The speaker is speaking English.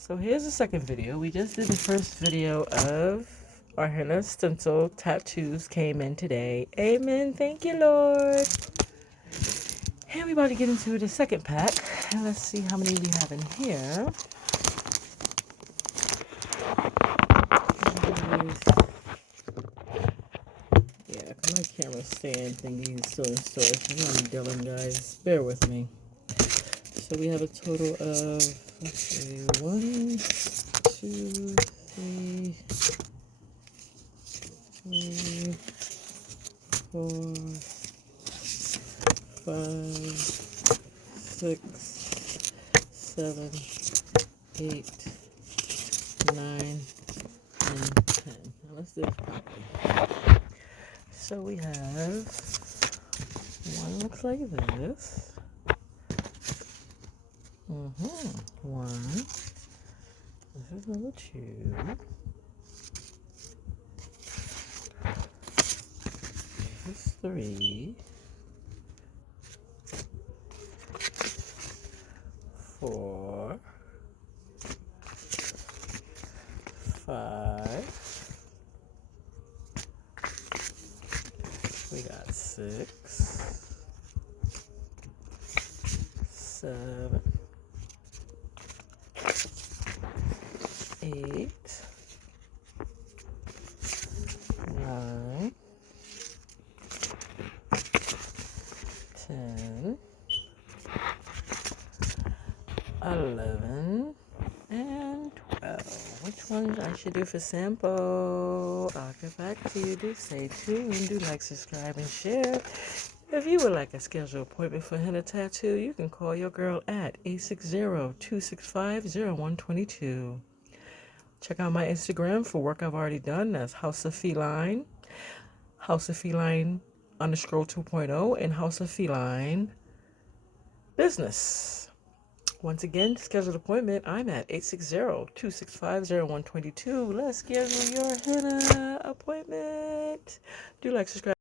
So here's the second video. We just did the first video of our henna stencil tattoos came in today. Amen. Thank you, Lord. And we're about to get into the second pack. And let's see how many we have in here. Yeah, my camera stand thingy is still in storage. I'm dealing, guys. Bear with me. So we have a total of, let's see, 1, 2, 3, 4, 5, 6, 7, 8, 9, and 10. Now let's do this properly. So we have one looks like this. One. This is number 2. This is 3. 4. 5. We got 6. 7. 8. 9. 10. 11. And 12. Which one I should do for sample? I'll get back to you. Do stay tuned. Do like, subscribe, and share. If you would like a scheduled appointment for henna tattoo, you can call your girl at 860-265-0122. Check out my Instagram for work I've already done. That's House of Feline _2.0, and House of Feline Business. Once again, scheduled appointment, I'm at 860-265-0122. Let's schedule your henna appointment. Do like, subscribe.